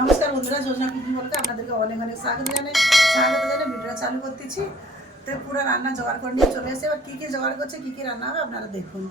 নমস্কার বন্ধুরা যোজনা কুকিং বলতে আপনাদেরকে অনেক অনেক স্বাগত জানাই। স্বাগত জানাই ভিডিওটা চালু করতেছি। তো পুরো রান্না জোগাড় করে নিয়ে চলে এসে এবার কী কী জোগাড় করছে, কী কী রান্না হবে আপনারা দেখুন।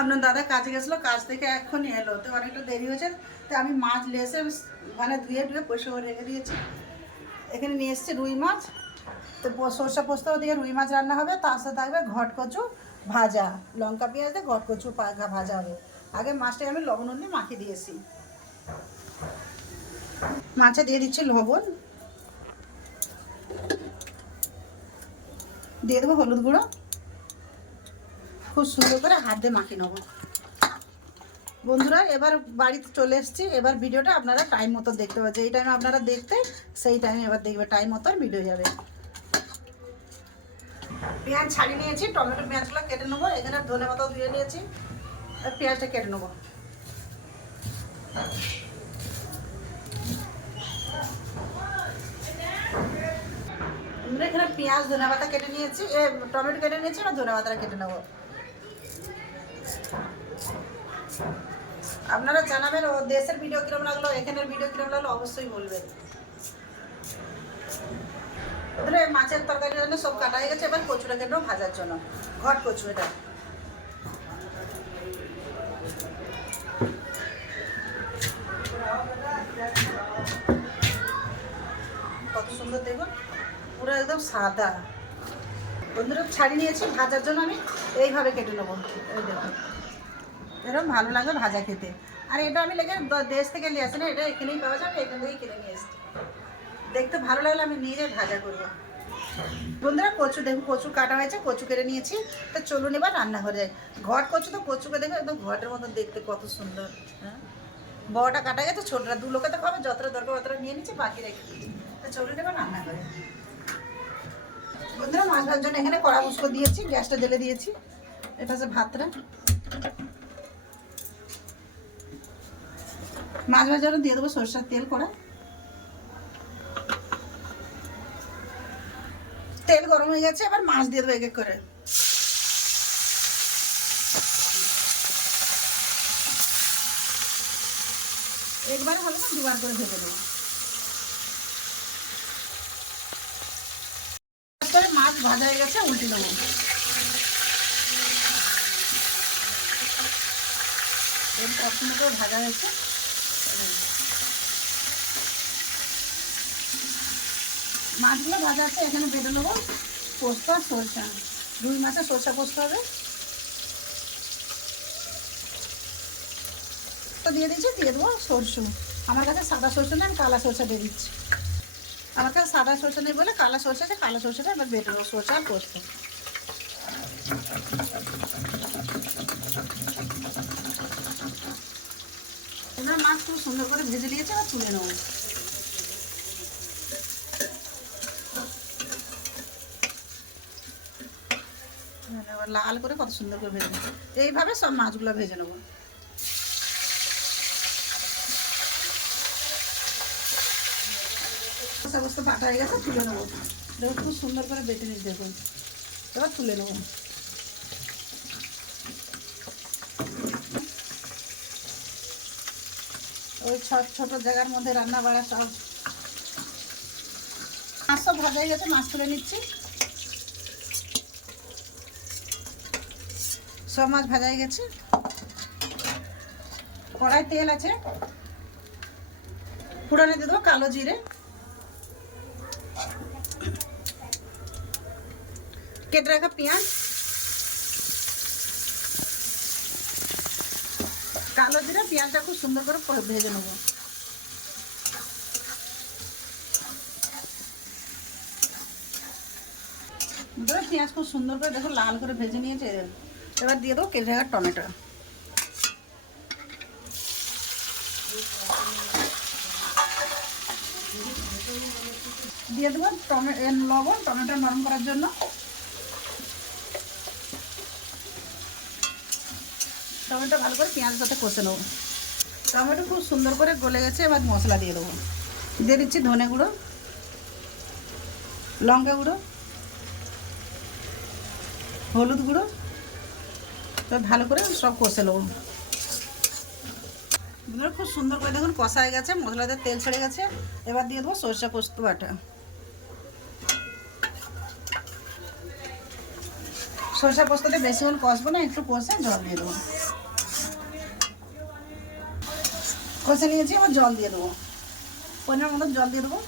আপনার দাদা কাজে গেছিল, কাজ থেকে এক্ষুনি এলো। তো অনেকটা দেরি হয়েছে, তো আমি মাছ লেসে মানে ধুয়ে ধুয়ে করে রেখে দিয়েছি। এখানে নিয়ে এসেছি রুই মাছ। তো সর্ষে পোস্ত দিয়ে রুই মাছ রান্না হবে। তার সাথে থাকবে ঘট কচু ভাজা। লঙ্কা পেঁয়াজ দিয়ে ঘট কচু ভাজা হবে। আগে মাছটাকে আমি লবণ দিয়ে মাখিয়ে দিয়েছি। মাছে দিয়ে দিচ্ছি লবণ। দিয়ে দেবো হলুদ গুঁড়ো। খুব সুন্দর করে হাত দিয়ে মাখিয়ে নেব। বন্ধুরা, এবার বাড়িতে চলে এসেছি। এবার ভিডিওটা আপনারা টাইম মতো দেখতে পাবেন। যেই টাইমে আপনারা দেখতে, সেই টাইমে এবার দেখবে টাইম মতো ভিডিও যাবে। পেঁয়াজ ছাড়িয়ে নিয়েছি, টমেটো পেঁয়াজগুলো কেটে নেব। এখানে ধনে পাতাও ধুয়ে নিয়েছি। আর পেঁয়াজটা কেটে নেব। আমরা এখানে পেঁয়াজ ধনে পাতা কেটে নিয়েছি এ, টমেটো কেটে নিয়েছি আর ধনে পাতাটা কেটে নেব। আপনারা জানাবেন ও দেশের ভিডিও কিরম লাগল এখানের ভিডিও কিরম লাগল অবশ্যই বলবেন। মাছের তরকারির জন্য সব কাটা হয়ে গেছে এবার কচুটা কেটে ভাজার জন্য ঘট কচু এটা কত সুন্দর দেখুন পুরো একদম সাদা। বন্ধুরা ছাড়ি নিয়েছি, ভাজার জন্য আমি এইভাবে কেটে নেব। এই দেখুন এরকম ভালো লাগবে ভাজা খেতে। আর এটা আমি লেগে দেশ থেকে নিয়ে আসি না, এটা এখানেই পাওয়া যাবে, এখান থেকেই কিনে নিয়ে এসছি। দেখতে ভালো লাগলে আমি নিজে ভাজা করব। বন্ধুরা, কচু, দেখুন, কচু কাটা হয়েছে, কচু কেটে নিয়েছি। তো চলুন এবার রান্নাঘরে যাই। ঘট কচু তো কচুকে দেখো একদম ঘটের মতন দেখতে, কত সুন্দর হ্যাঁ? বড়টা কাটা গেছে ছোটরা দু লোকে তো খাবে, যতটা দরকার অতটা নিয়ে নিচ্ছি, বাকি রেখে দিচ্ছি। তো চলুন এবার রান্না করে বন্ধুরা, মাছ ভাজার জন্য এখানে কড়া উস্কো দিয়েছি, গ্যাসটা জ্বেলে দিয়েছি। এটা হচ্ছে ভাতটা। মাছ ভাজার জন্য দিয়ে দেবো সরষের তেল কড়া। তেল গরম হয়ে গেছে, এবার মাছ দিয়ে দেবো এক এক করে। একবার হলো না দুবার করে ভেজে দেবো তারপরে মাছ ভাজা হয়ে গেছে, উল্টে দেবো। এর ভাজা হয়েছে। মাছগুলো ভাজা আছে, এখানে বেটে নেব। পোস্ত আর সরষা। রুই মাছের সরষা পোস্ত হবে। তো দিয়ে দিচ্ছি, দিয়ে দেবো সরষে। আমার কাছে সাদা সরষে নেই, আমি কালা সরষে দিয়ে দিচ্ছি। আমার কাছে সাদা সরষে নেই বলে কালা সরষে আছে, কালা সরষেটা এবার বেটে সরষে আর পোস্ত। এবার মাছ খুব সুন্দর করে ভেজে নিয়েছে, এবার তুলে নেব। লাল করে কত সুন্দর করে ভেজে নেব। এইভাবে সব মাছগুলো ভেজে নেব। বস্তা বাটা হয়ে গেছে, তুলে নেব। দেখো খুব সুন্দর করে বেটে নিচ্ছি দেখুন এবার তুলে নেব। ওই ছোট ছোট জায়গার মধ্যে রান্না বাড়া সব। মাছ সব ভাজা হয়ে গেছে, মাছ তুলে নিচ্ছি। সব মাছ ভাজা হয়ে গেছে। কড়াই তেল আছে। ফুটানে দিয়ে দেবো কালো জিরে। কেটে রাখা পেঁয়াজ কালো জিরে পেঁয়াজটা খুব সুন্দর করে ভেজে নেব ধরো পেঁয়াজ খুব সুন্দর করে দেখো লাল করে ভেজে নিয়েছে এবার দিয়ে দেবো কেটে রাখা টমেটো দিয়ে দেবো টমেটো লবণ টমেটো নরম করার জন্য টমেটো ভালো করে পেঁয়াজ সাথে কষে নেব। টমেটো খুব সুন্দর করে গলে গেছে, এবার মশলা দিয়ে দেবো। দিয়ে দিচ্ছি ধনে গুঁড়ো, লঙ্কা গুঁড়ো, হলুদ গুঁড়ো তো ভালো করে সব কষে নেব। খুব সুন্দর করে দেখুন কষা হয়ে গেছে, মশলাতে তেল ছেড়ে গেছে, এবার দিয়ে দেবো সরষে পোস্ত বাটা। সরষে পোস্ততে বেশিক্ষণ কষবো না, একটু কষে জল দিয়ে দেবো। কষে নিয়েছি এবার জল দিয়ে দেবো। পনেরো মতো জল দিয়ে দেবো।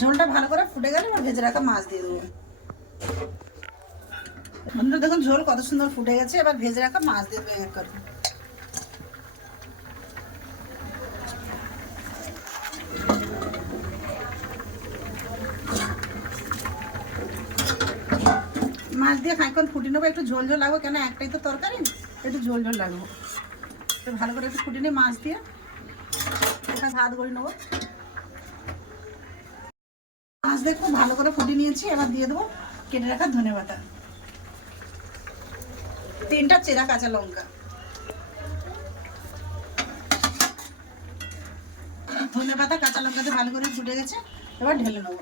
ঝোলটা ভালো করে ফুটে গেলে এবার ভেজে রাখা মাছ দিয়ে দেবো। বন্ধুরা, দেখুন ঝোল কত সুন্দর ফুটে গেছে। এবার ভেজে রাখা মাছ দিয়ে দেবো এক করে। মাছ দিয়ে খাইক্ষণ ফুটি নেব, একটু ঝোল ঝোল লাগবো। কেন, একটাই তো তরকারি? একটু ঝোল ঝোল লাগবো। তো ভালো করে একটু ফুটি নিয়ে মাছ দিয়ে। এটা ভাত করে নেব। মাছ দিয়ে খুব ভালো করে ফুটি নিয়েছি, এবার দিয়ে দেবো কেটে রাখা ধনে পাতা। তিনটা চেরা কাঁচা লঙ্কা। ধনে পাতা, কাঁচা লঙ্কাতে ভালো করে ফুটে গেছে, এবার ঢেলে নেব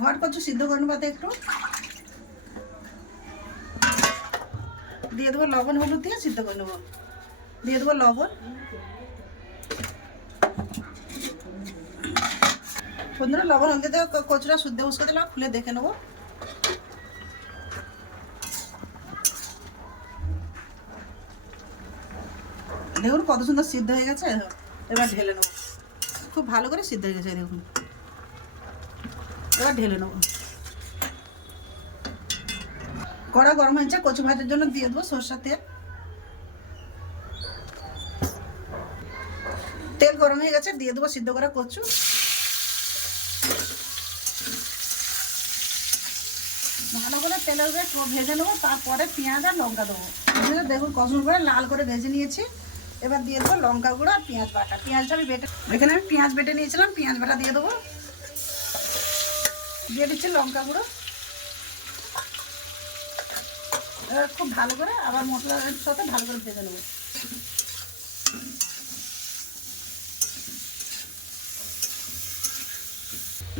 ঘর কচু সিদ্ধ করে নেব একটু। দিয়ে দেবো লবণ, হলুদ দিয়ে সিদ্ধ করে নেব। দিয়ে দেবো লবণ। বন্ধুরা, লবণ হলুদ দিয়ে ক- কচুটা শুদ্ধ উস্কো দিলাম, খুলে দেখে নেব। দেখুন কত সুন্দর সিদ্ধ হয়ে গেছে। এবার ঢেলে নেব। খুব ভালো করে সিদ্ধ হয়ে গেছে, দেখুন। এবার ঢেলে নেব। কড়া গরম হয়েছে, কচু ভাজার জন্য দিয়ে দেবো সরষের তেল। তেল গরম হয়ে গেছে, দিয়ে দেবো সিদ্ধ করা কচু। ভালো করে তেলের উপরে ভেজে নেব, তারপরে পেঁয়াজ আর লঙ্কা দেবো। দেখুন কষুন করে লাল করে ভেজে নিয়েছি। এবার দিয়ে দেবো লঙ্কা গুঁড়ো আর পেঁয়াজ বাটা। পেঁয়াজটা আমি বেটে এখানে আমি পেঁয়াজ বেটে নিয়েছিলাম, পেঁয়াজ বাটা দিয়ে দেবো। দিয়ে দিচ্ছি লঙ্কা গুঁড়ো। এবার খুব ভালো করে আবার মশলার সাথে ভালো করে ভেজে নেব।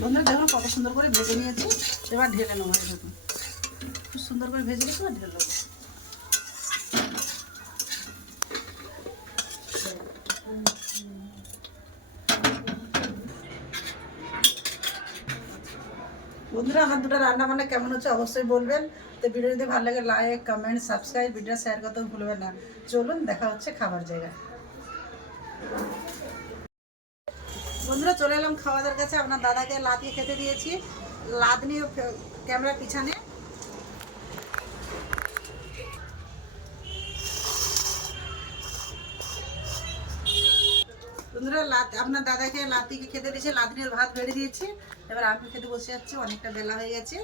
বন্ধুরা, দেখুন কত সুন্দর করে ভেজে নিয়েছি। এবার ঢেলে নেব দেখুন। খুব সুন্দর করে ভেজে নিয়েছি, এবার ঢেলে নেব। বন্ধুরা, আমার দুটো রান্না বান্না কেমন হচ্ছে অবশ্যই বলবেন। তো ভিডিও যদি ভালো লাগে like comment subscribe video share করতে ভুলবেন না। চলুন, দেখা হচ্ছে খাবার জায়গা বন্ধুরা, চলে এলাম খাওয়াদের কাছে। আপনার দাদাকে লাতিয়ে খেতে দিয়েছি। লাদ নিয়ে ক্যামেরা পিছনে। বন্ধুরা লাত আপনার দাদাকে লাতিকে খেতে দিয়েছে লাতিনের ভাত বেড়ে দিয়েছি। এবার আমি খেতে বসে যাচ্ছি অনেকটা বেলা হয়ে গেছে।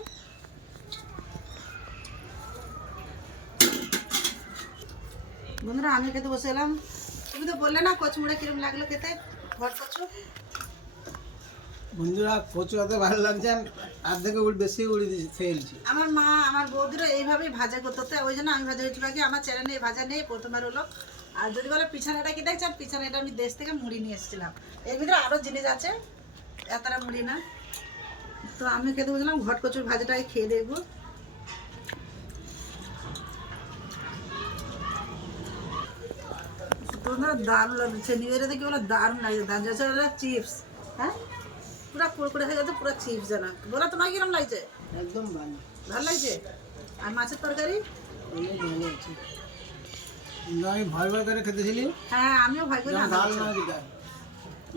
বন্ধুরা আমি খেতে বসে এলাম। তুমি তো বললে না কচুমুড়া কিরম লাগল খেতে? ঘর কচু? বন্ধুরা কচু এত ভালো লাগছে আর থেকে উড় বেশি উড়ে দিয়েছি ফেলছি আমার মা আমার বৌদিরা এইভাবেই ভাজা করতে ওই জন্য আমি ভাজা হয়েছিল কি আমার চ্যানেলে ভাজা নেই প্রথমবার হলো। আর যদি বলে পিছনেটা কি দেখছেন পিছনেটা আমি দেশ থেকে মুড়ি নিয়ে এসেছিলাম। এর ভিতরে আরও জিনিস আছে। এতটা মুড়ি না। তো আমি খেতে বুঝলাম ঘট কচুর ভাজাটাই খেয়ে দেখব। তোমরা দারুণ লাগছে। নিজেরা দেখি বলে দারুণ লাগছে। দারুণ যাচ্ছে চিপস। হ্যাঁ? পুরা কুড়কুড়ে হয়ে গেছে পুরো চিপস জানা বলো তোমার কিরম লাগছে? একদম ভালো। ভালো লাগছে? আর মাছের তরকারি? অনেক ভালো আছে আমি ভয় ভয় করে খেতেছিলি? হ্যাঁ আমিও ভয় করি গাল না যেটা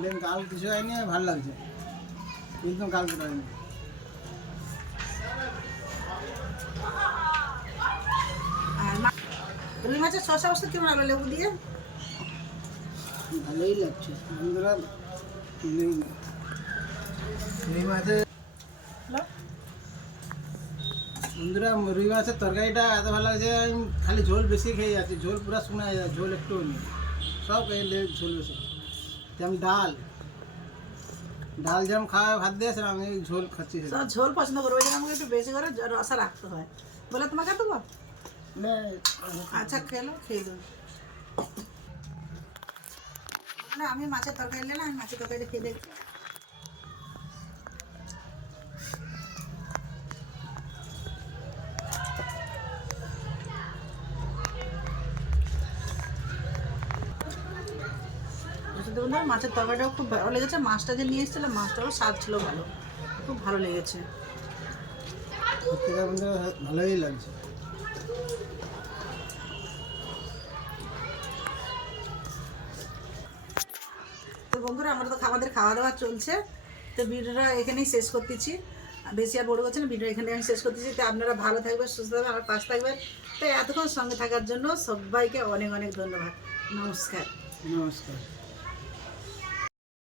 লেন গাল কিছু হয়নি ভালো লাগছে। কিন্তু গাল কিছু হয়নি রুই মাছের শসা ওষুধ কেমন লাগল লেবু দিয়ে? ভালোই লাগছে বন্ধুরা রুই মাছের বন্ধুরা রুই মাছের তরকারিটা এত ভালো লাগছে আমি খালি ঝোল বেশি খেয়ে যাচ্ছি ঝোল পুরো শোনা যায় ঝোল একটু নেই সব খেয়ে লে ঝোল বেশি তেমন ডাল ডাল যেরকম খাওয়া ভাত দিয়ে সেরকম আমি ঝোল খাচ্ছি সেরকম। সব ঝোল পছন্দ করব ওই জন্য আমাকে একটু বেশি করে জ- রসা রাখতে হয় বলে তোমাকে দেবো না, আচ্ছা খেলো খেয়ে দেবো বন্ধুরা আমি মাছের তরকারি নিলাম আমি মাছের তরকারি খেয়ে দেখছি বন্ধুরা মাছের তরকারিটাও খুব ভালো লেগেছে। মাছটা যে নিয়ে এসেছিলাম মাছটাও স্বাদ ছিল ভালো। খুব ভালো লেগেছে। ভালোই লাগছে। তো বন্ধুরা আমরা তো আমাদের খাওয়া দাওয়া চলছে। তো ভিডিওটা এখানেই শেষ করতেছি। বেশি আর বড় করছে না ভিডিও এখানে আমি শেষ করতেছি। তো আপনারা ভালো থাকবেন সুস্থ থাকবেন আমার পাশে থাকবেন। তো এতক্ষণ সঙ্গে থাকার জন্য সবাইকে অনেক অনেক ধন্যবাদ। নমস্কার। নমস্কার।